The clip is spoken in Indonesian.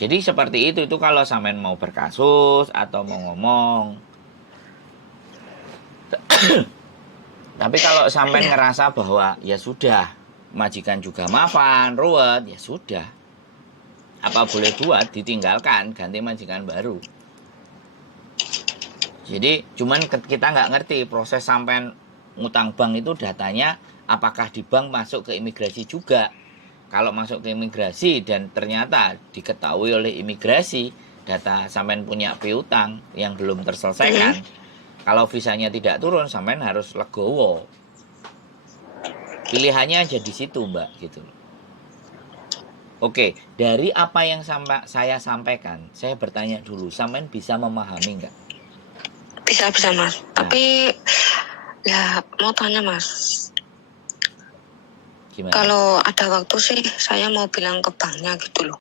Jadi seperti itu kalau sampean mau berkasus atau mau ngomong. Tapi kalau sampean Ya, ngerasa bahwa ya sudah, majikan juga maafan, ruwet, ya sudah. Apa boleh buat, ditinggalkan, ganti majikan baru. Jadi cuman kita nggak ngerti proses sampean ngutang bank itu datanya apakah di bank masuk ke imigrasi juga. Kalau masuk ke imigrasi dan ternyata diketahui oleh imigrasi data sampean punya piutang yang belum terselesaikan, kalau visanya tidak turun sampean harus legowo. Pilihannya aja di situ, Mbak, gitu. Oke, dari apa yang saya sampaikan, saya bertanya dulu, sampean bisa memahami nggak? bisa Mas. Nah, Tapi ya mau tanya Mas, gimana? kalau ada waktu sih saya mau bilang ke banknya gitu loh.